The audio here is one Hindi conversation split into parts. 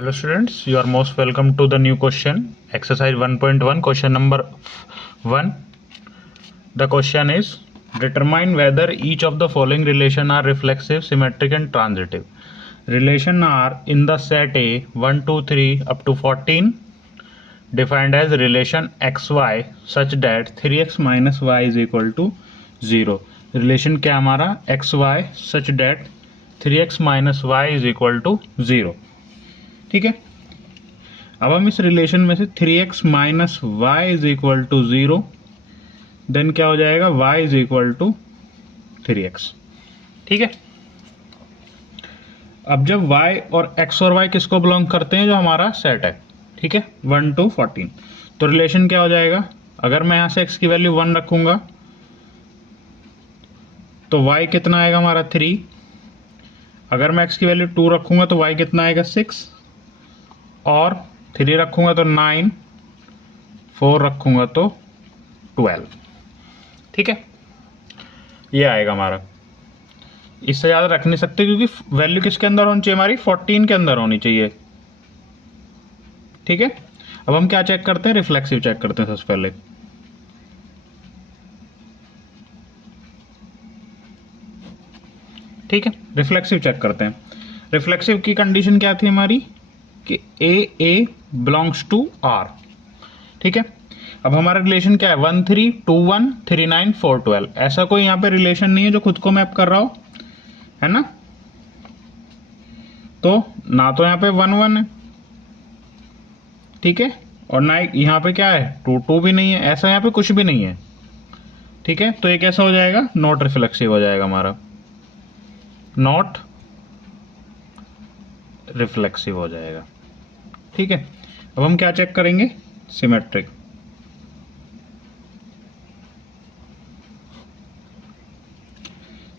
Hello students, you are most welcome to the new question, exercise 1.1, question number 1. The question is, determine whether each of the following relation are reflexive, symmetric and transitive. Relation are in the set A 1, 2, 3 up to 14 defined as relation xy such that 3x minus y is equal to 0. Relation क्या हमारा xy such that 3x minus y is equal to 0. ठीक है, अब हम इस रिलेशन में से 3x minus Y is equal to 0 then क्या हो जाएगा y is equal to 3x. ठीक है, अब जब y और x और y किसको बिलोंग करते हैं, जो हमारा सेट है, ठीक है, 1 to 14, तो रिलेशन क्या हो जाएगा, अगर मैं यहां से x की वैल्यू 1 रखूंगा तो y कितना आएगा हमारा 3, अगर मैं x की वैल्यू 2 रखूंगा तो y कितना आएगा 6, और 3 रखूंगा तो 9, 4 रखूंगा तो 12. ठीक है, ये आएगा हमारा. इससे ज़्यादा रख नहीं सकते क्योंकि वैल्यू किसके अंदर होनी चाहिए, हमारी 14 के अंदर होनी चाहिए. ठीक है, अब हम क्या चेक करते हैं, रिफ्लेक्सिव चेक करते हैं सबसे पहले. ठीक है, रिफ्लेक्सिव चेक करते हैं. रिफ्लेक्सिव की कंडीशन क्या थी हमारी कि ए बिलोंग्स टू आर. ठीक है, अब हमारा रिलेशन क्या है, 1 3 2 1 3 9 4 12. ऐसा कोई यहाँ पे रिलेशन नहीं है जो खुद को मैप कर रहा हो, है ना. तो ना तो यहाँ पे 1 1 है, ठीक है, और ना यहाँ पे क्या है 2 2 भी नहीं है, ऐसा यहाँ पे कुछ भी नहीं है. ठीक है, तो ये कैसा हो जाएगा, नॉट रिफ्लेक्सिव हो जाएगा हमारा, नॉट रिफ्लेक्सिव हो जाएगा. ठीक है, अब हम क्या चेक करेंगे, सिमेट्रिक.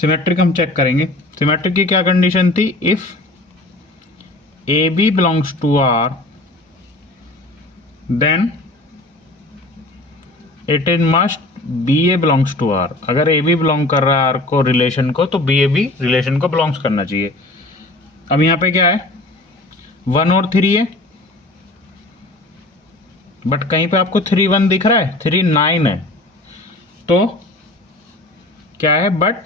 सिमेट्रिक हम चेक करेंगे. सिमेट्रिक की क्या कंडीशन थी, if A B belongs to R then it is must be A belongs to R. अगर ए बी बिलोंग कर रहा है आर को, रिलेशन को, तो बी ए बी रिलेशन को बिलोंग्स करना चाहिए. अब यहाँ पे क्या है, 1 और 3 है, बट कहीं पे आपको 3 1 दिख रहा है, 3 9 है, तो क्या है, बट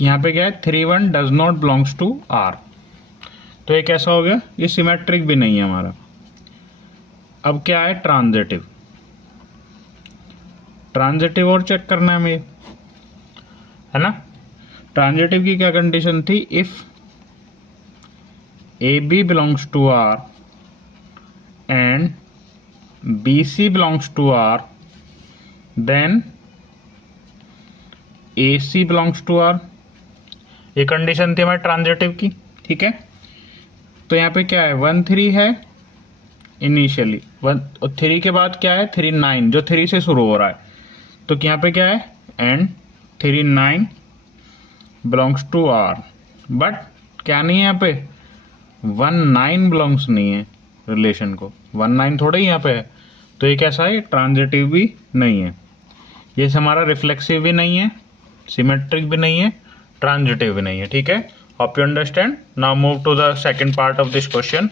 यहाँ पे क्या है, 3 1 does not belongs to R. तो ये कैसा हो गया, ये सिमेट्रिक भी नहीं है हमारा. अब क्या है, ट्रांजिटिव. ट्रांजिटिव और चेक करना है हमें, है ना. ट्रांजिटिव की क्या कंडीशन थी, if A B belongs to R and B C belongs to R then A C belongs to R. ये कंडीशन थी हमारे ट्रांजिटिव की. ठीक है, तो यहाँ पे क्या है, 1 3 है इनिशियली, 1 और 3 के बाद क्या है, 3 9 जो 3 से शुरू हो रहा है, तो यहाँ पे क्या है, and 3 9 belongs to R. But क्या नहीं है यहाँ पे, 1 9 बिलोंग्स नहीं है रिलेशन को, 1 9 थोड़ा ही यहाँ पे है. तो ये कैसा है, ट्रांजिटिव भी नहीं है. ये हमारा रिफ्लेक्सिव भी नहीं है, सिमेट्रिक भी नहीं है, ट्रांजिटिव भी नहीं है. ठीक है, hope you understand. Now move to the second part of this question.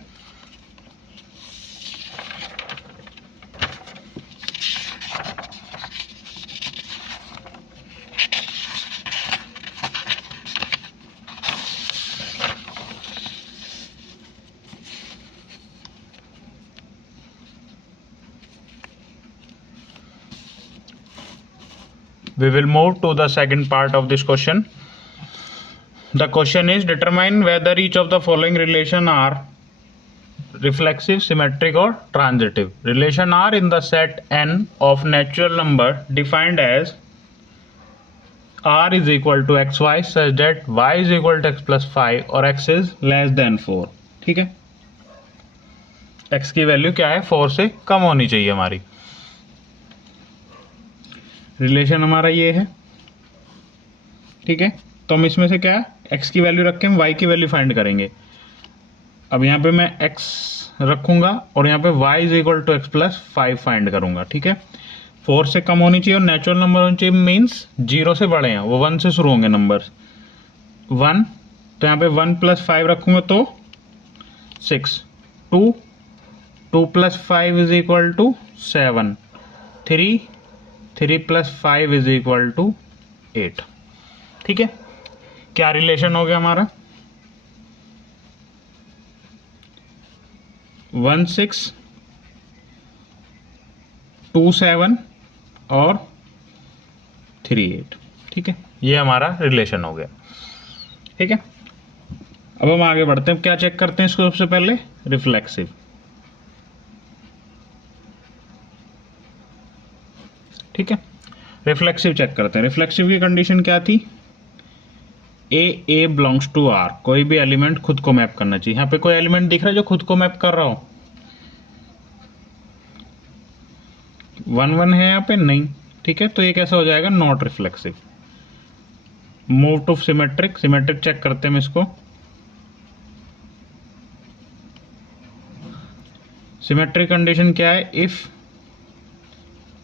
We will move to the second part of this question. The question is, determine whether each of the following relation are reflexive, symmetric or transitive. Relation are in the set n of natural number defined as r is equal to xy such that y is equal to x plus 5 और x is less than 4. ठीक है, x की वैल्यू क्या है, 4 से कम होनी चाहिए हमारी. रिलेशन हमारा ये है. ठीक है, तो हम इसमें से क्या है, x की वैल्यू रख के हम y की वैल्यू फाइंड करेंगे. अब यहाँ पे मैं x रखूंगा और यहाँ पे y is equal to X plus 5 find करूंगा. ठीक है, 4 से कम होनी चाहिए और नेचुरल नंबर होनी चाहिए, मीन्स 0 से बड़े हैं, वो 1 से शुरू होंगे नंबर 1. तो यहाँ पे 1 + 5 रखूंगा तो 6, 2, 2 + 5 = 7, 3, 3 + 5 = 8। ठीक है, क्या रिलेशन हो गया हमारा? 1 6 2 7 और 3 8। ठीक है, ये हमारा रिलेशन हो गया। ठीक है, अब हम आगे बढ़ते हैं, क्या चेक करते हैं इसको सबसे पहले? रिफ्लेक्सिव। ठीक है, रिफ्लेक्सिव चेक करते हैं। रिफ्लेक्सिव की कंडीशन क्या थी? ए बिलोंग्स टू आर, कोई भी एलिमेंट खुद को मैप करना चाहिए। यहाँ पे कोई एलिमेंट दिख रहा है जो खुद को मैप कर रहा हो? 1 1 है यहाँ पे? नहीं। ठीक है, तो ये कैसा हो जाएगा? Not reflexive. Move to symmetric. Symmetric check करते हैं हम इसको। सिमेट्रिक कंडीशन क्या है? If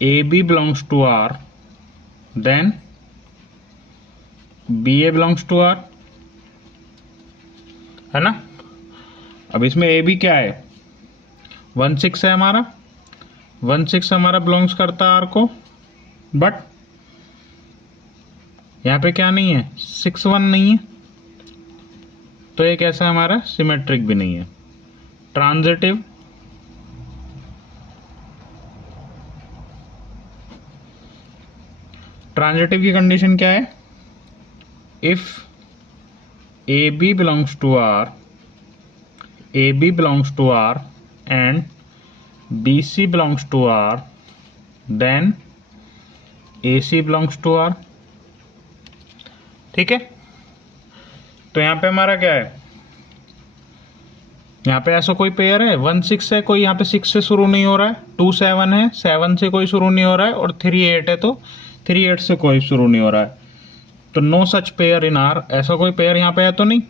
A B belongs to R then B A belongs to R, है ना? अब इसमें ए बी क्या है? 1 6 है हमारा, 1 6 हमारा बिलोंग्स करता है आर को, बट यहाँ पे क्या नहीं है? 6 1 नहीं है, तो ये कैसा हमारा? सिमेट्रिक भी नहीं है। ट्रांजिटिव। ट्रांजिटिव की कंडीशन क्या है? If A B belongs to R, A B belongs to R and B C belongs to R, then A C belongs to R. ठीक है, तो यहां पे हमारा क्या है? यहाँ पे ऐसा कोई पेयर है? 1 6 है, कोई यहाँ पे 6 से शुरू नहीं हो रहा है। 2 7 है, 7 से कोई शुरू नहीं हो रहा है। और 3 8 है, तो 3 8 से कोई शुरू नहीं हो रहा है। तो no such pair in R, ऐसा कोई पेयर यहाँ पे है तो नहीं?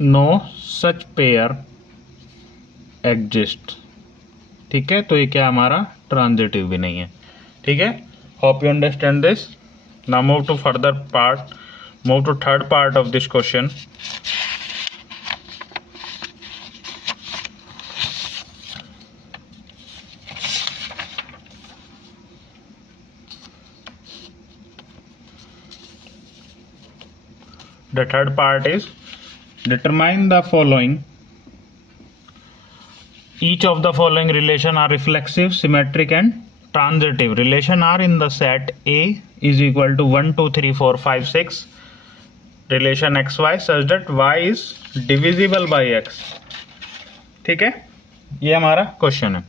No such pair exist. ठीक है, तो ये क्या हमारा? ट्रांजिटिव भी नहीं है। ठीक है, hope you understand this. Now move to further part, move to third part of this question. The third part is determine the following. Each of the following relation are reflexive, symmetric and transitive. Relation are in the set A is equal to 1 2 3 4 5 6 relation xy such that y is divisible by x. ठीक है, ये हमारा क्वेश्चन है।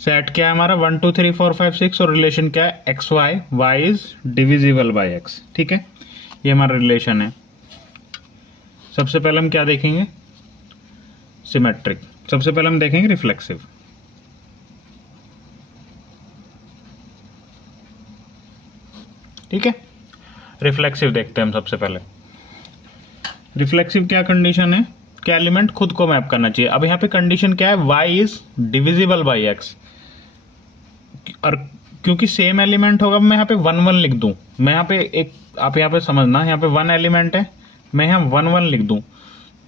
सेट क्या है हमारा? 1 2 3 4 5 6 और रिलेशन क्या है? X Y, Y is divisible by X. ठीक है, ये हमारा रिलेशन है। सबसे पहले हम क्या देखेंगे? सिमेट्रिक। सबसे पहले हम देखेंगे रिफ्लेक्सिव। ठीक है, रिफ्लेक्सिव देखते हैं हम सबसे पहले। रिफ्लेक्सिव क्या कंडीशन है? क्या एलिमेंट खुद को मैप करना चाहिए। अब यहाँ पे कंडीशन क्या है? y is divisible by x। और क्योंकि सेम एलिमेंट होगा, मैं यहाँ पे 1 1 लिख दूं। मैं यहाँ पे एक, आप यहाँ पे समझना, यहाँ पे 1 एलिमेंट है, मैं यहाँ 1 1 लिख दूं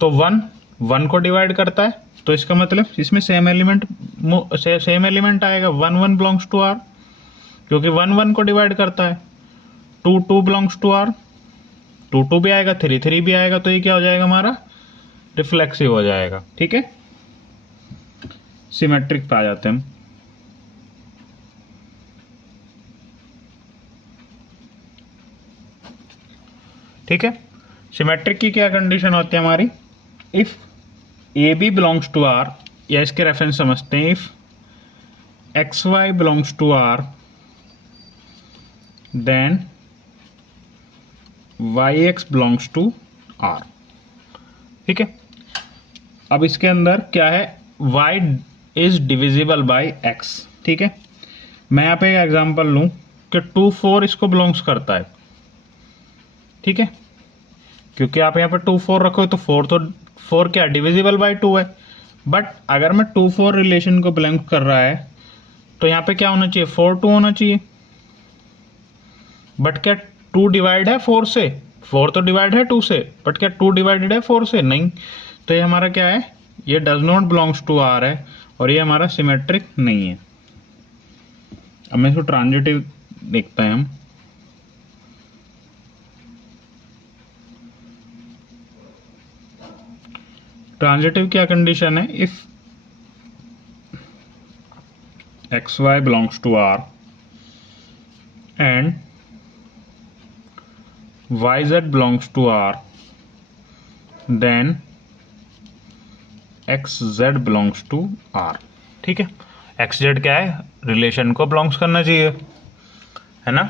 तो 1 1 को डिवाइड करता है, तो इसका मतलब इसमें सेम एलिमेंट आएगा। 1 1 बिलोंग्स टू आर, क्योंकि 1 1 को डिवाइड करता है। 2 2 बिलोंग्स टू आर, 2 2 भी आएगा, 3 3 भी आएगा, तो ये क्या हो जाएगा हमारा? रिफ्लेक्सिव हो जाएगा। ठीक है, सिमेट्रिक पे आ जाते हैं हम। ठीक है, सिमेट्रिक की क्या कंडीशन होती है हमारी? If A B belongs to R, या इसके रेफरेंस समझते हैं, if X Y belongs to R then Y X belongs to R. ठीक है, अब इसके अंदर क्या है? y is divisible by x। ठीक है, मैं यहाँ पे एक एग्जांपल लूं कि 2 4 इसको बिलोंग्स करता है। ठीक है, क्योंकि आप यहाँ पे 2 4 रखो तो 4 क्या डिविजिबल बाई 2 है। बट अगर मैं 2 4 रिलेशन को बिलोंग कर रहा है तो यहाँ पे क्या होना चाहिए? 4 2 होना चाहिए। बट क्या 2 डिवाइड है 4 से, 4 तो डिवाइड है 2 से, बट क्या 2 डिवाइडेड है 4 से? नहीं। तो ये हमारा क्या है, ये does not belongs to R है और ये हमारा सिमेट्रिक नहीं है। अब मैं इसको ट्रांजिटिव देखते हैं हम। ट्रांजिटिव क्या कंडीशन है, if X Y belongs to R and Y Z belongs to R, then X Z belongs to R. ठीक है, एक्स जेड क्या है, रिलेशन को बिलोंग्स करना चाहिए, है ना।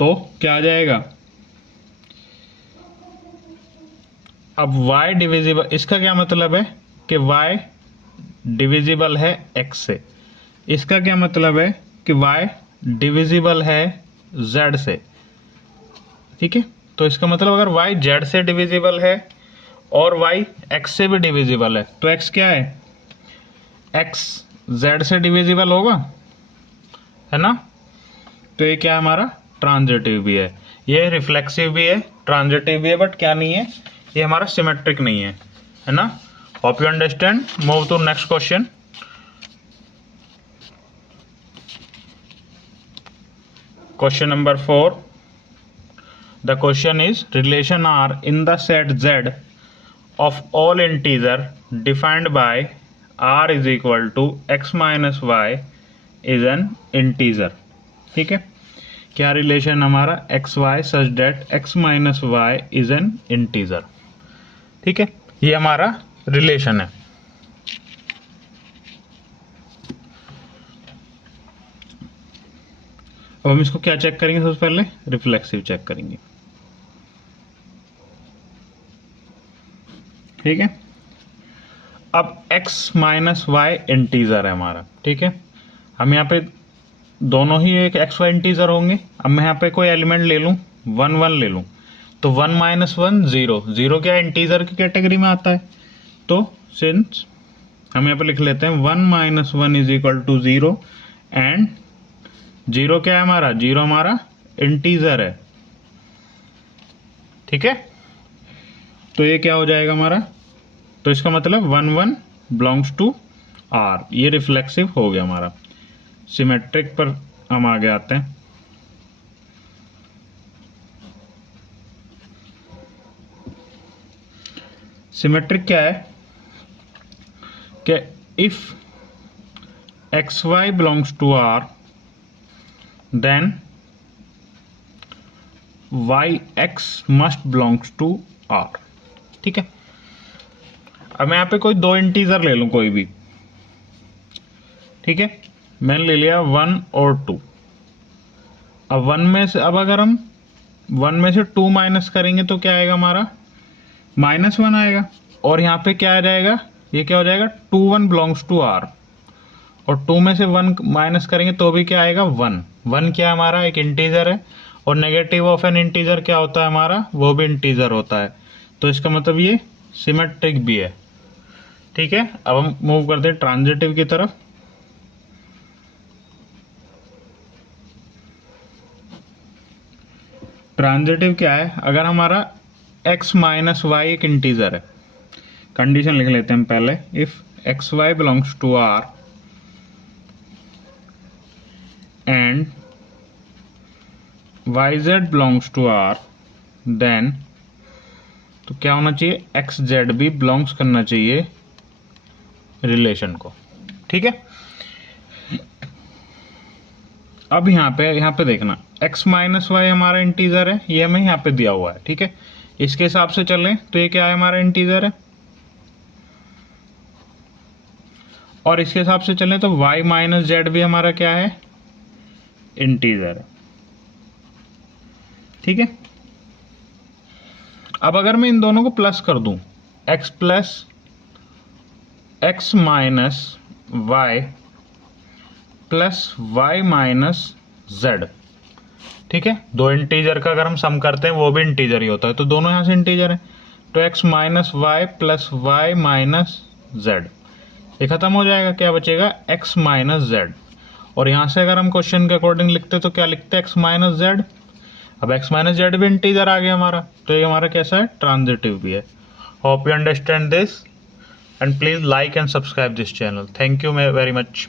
तो क्या आ जाएगा, अब y डिविजिबल, इसका क्या मतलब है कि y डिविजिबल है x से। इसका क्या मतलब है कि y डिविजिबल है z से। ठीक है, तो इसका मतलब अगर y z से डिविजिबल है और y x से भी डिविजिबल है तो x क्या है, x z से डिविजिबल होगा, है ना। तो ये क्या है, हमारा ट्रांजिटिव भी है, ये रिफ्लेक्सिव भी है, ट्रांजिटिव भी है, बट क्या नहीं है, ये हमारा सिमेट्रिक नहीं है ना। Hope you understand. Move to next question. Question number 4। The question is relation R in the set Z of all integer defined by r is equal to x minus y is an integer। ठीक है, क्या रिलेशन हमारा X Y such that x minus Y is an integer. ठीक है, ये हमारा रिलेशन है। अब हम इसको क्या चेक करेंगे, सबसे पहले रिफ्लेक्सिव चेक करेंगे। ठीक है, अब x माइनस वाई इंटीजर है हमारा। ठीक है, हम यहाँ पे दोनों ही एक एक्स वाई इंटीजर होंगे। अब मैं यहाँ पे कोई एलिमेंट ले लूँ, 1 1 ले लूँ, तो 1 माइनस 1 0, 0 क्या इंटीजर की कैटेगरी में आता है। तो सिंस हम यहाँ पे लिख लेते हैं 1 minus 1 is equal to 0 and 0 क्या है हमारा, 0 हमारा इंटीजर है। ठीक है, तो ये क्या हो जाएगा हमारा, तो इसका मतलब 1 1 बिलोंग्स टू आर, ये रिफ्लेक्सिव हो गया हमारा। सिमेट्रिक पर हम आगे आते हैं। सिमेट्रिक क्या है कि if X Y belongs to R then Y X must belongs to R. ठीक है, अब मैं यहाँ पे कोई दो इंटीजर ले लूं कोई भी। ठीक है, मैंने ले लिया 1 और 2। अब 1 में से, अब अगर हम 1 में से 2 माइनस करेंगे तो क्या आएगा हमारा, -1 आएगा। और यहाँ पे क्या आ जाएगा, ये क्या हो जाएगा, 2 1 बिलोंग्स टू आर। और 2 में से 1 माइनस करेंगे तो भी क्या आएगा, 1 1 क्या हमारा एक इंटीजर है, और नेगेटिव ऑफ एन इंटीजर क्या होता है हमारा, वो भी इंटीजर होता है। तो इसका मतलब ये सिमेट्रिक भी है। ठीक है, अब हम मूव करते हैं ट्रांजिटिव की तरफ। ट्रांजिटिव क्या है, अगर हमारा x माइनस वाई एक इंटीजर है, कंडीशन लिख लेते हैं हम पहले, if X Y belongs to R and Y Z belongs to R, then तो क्या होना चाहिए, एक्स जेड भी बिलोंग्स करना चाहिए रिलेशन को। ठीक है, अब यहाँ पे देखना, x माइनस वाई हमारा इंटीजर है, ये हमें यहाँ पे दिया हुआ है। ठीक है, इसके हिसाब से चलें तो ये क्या है, हमारा इंटीजर है। और इसके हिसाब से चलें तो y माइनस जेड भी हमारा क्या है, इंटीजर है। ठीक है, अब अगर मैं इन दोनों को प्लस कर दूं, x plus x minus Y plus Y minus Z. ठीक है, दो इंटीजर का अगर हम सम करते हैं वो भी इंटीजर ही होता है, तो दोनों यहां से इंटीजर है। तो x minus Y plus Y minus Z, ये खत्म हो जाएगा, क्या बचेगा, x माइनस जेड। और यहाँ से अगर हम क्वेश्चन के अकॉर्डिंग लिखते तो क्या लिखते हैं, एक्स माइनस जेड। अब एक्स माइनस जेड भी इंटीजर आ गया हमारा, तो ये हमारा कैसा है, ट्रांजिटिव भी है। Hope you understand this and please like and subscribe this channel. Thank you very much.